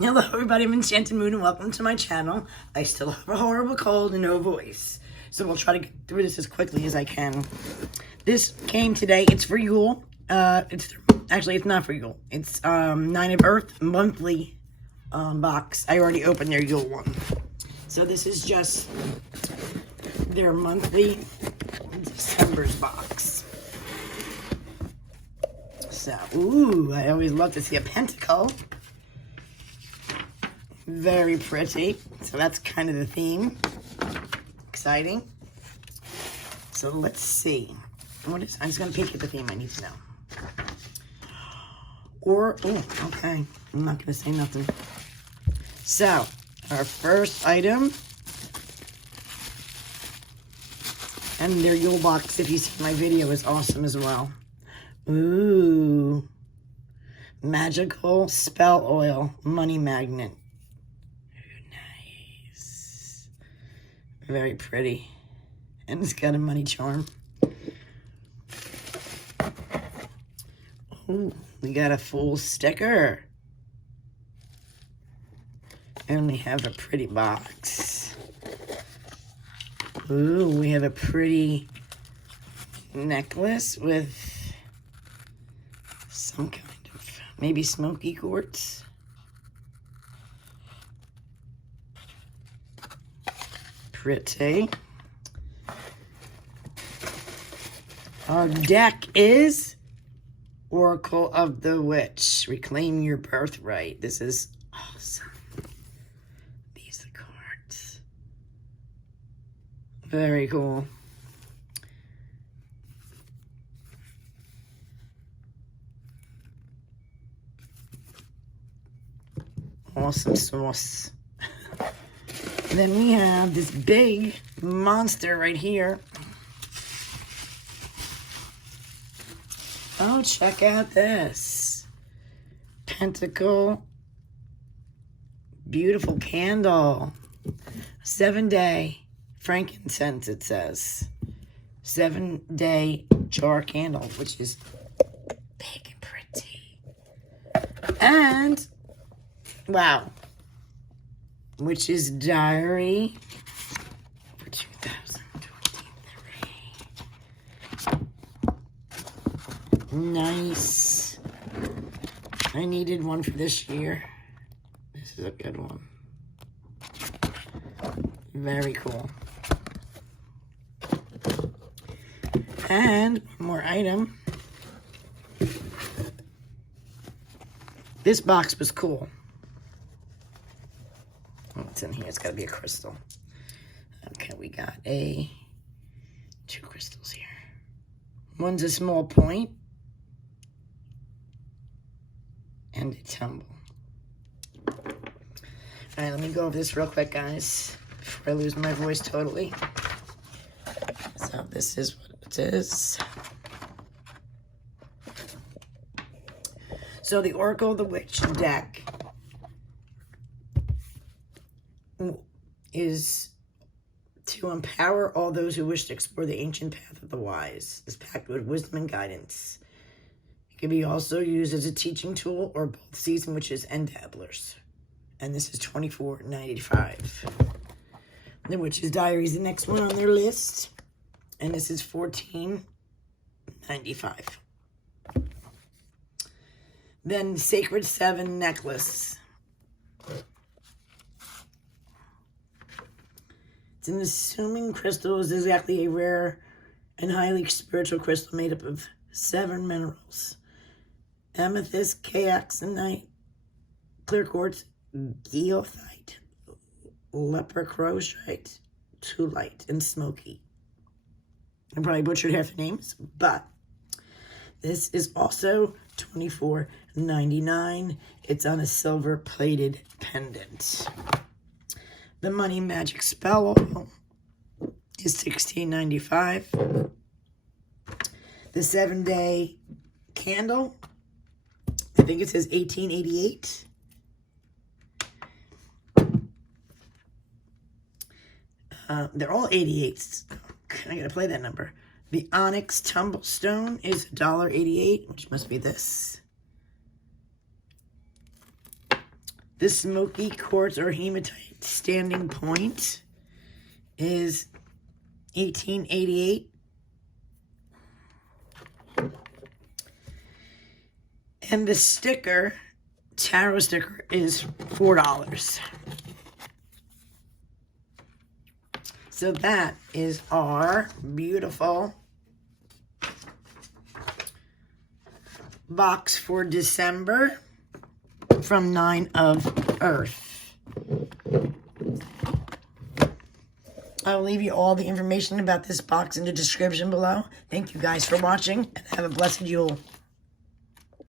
Hello everybody, I'm Enchanted Moon and welcome to my channel. I still have a horrible cold and no voice, so we'll try to get through this as quickly as I can. This came today, it's for Yule. It's not for Yule. It's 9 of Earth monthly box. I already opened their Yule one. So this is just their monthly December's box. So, ooh, I always love to see a pentacle. Very pretty. So that's kind of the theme. Exciting. So let's see. I'm just going to peek at the theme. I need to know. Okay. I'm not going to say nothing. So, our first item. And their Yule box, if you see my video, is awesome as well. Ooh. Magical Spell Oil Money Magnet. Nice. Very pretty. And it's got a money charm. Ooh, we got a full sticker. And we have a pretty box. Ooh, we have a pretty necklace with some kind of maybe smoky quartz. Pretty. Our deck is Oracle of the Witch. Reclaim your birthright. This is awesome. These are cards. Very cool. Awesome sauce. Then we have this big monster right here. Oh, check out this. Pentacle. Beautiful candle. 7-day frankincense, it says. 7-day jar candle, which is big and pretty. And, wow. Witch's Diary for 2023. Nice. I needed one for this year. This is a good one. Very cool. And one more item. This box was cool. What's in here? It's got to be a crystal. Okay, we got two crystals here. One's a small point. And a tumble. Alright, let me go over this real quick, guys, before I lose my voice totally. So this is what it is. So the Oracle of the Witch deck is to empower all those who wish to explore the ancient path of the wise. Is packed with wisdom and guidance. It can be also used as a teaching tool or both seasoned witches and dabblers. And this is $24.95. The Witch's Diary is the next one on their list. And this is $14.95. Then Sacred 7 necklace. It's an assuming crystal is exactly a rare and highly spiritual crystal made up of 7 minerals. Amethyst, kyaxanite, clear quartz, goethite, leprechaussite, tulite, and smoky. I probably butchered half the names, but this is also $24.99. It's on a silver-plated pendant. The Money Magic Spell Oil is $16.95. The 7-day candle, I think it says $18.88. They're all 88s. I gotta play that number. The Onyx Tumblestone is $1.88, which must be this. The Smoky Quartz or Hematite Standing Point is $18.88. And the sticker, tarot sticker, is $4. So that is our beautiful box for December from 9 of Earth. I'll leave you all the information about this box in the description below. Thank you guys for watching, and have a blessed Yule.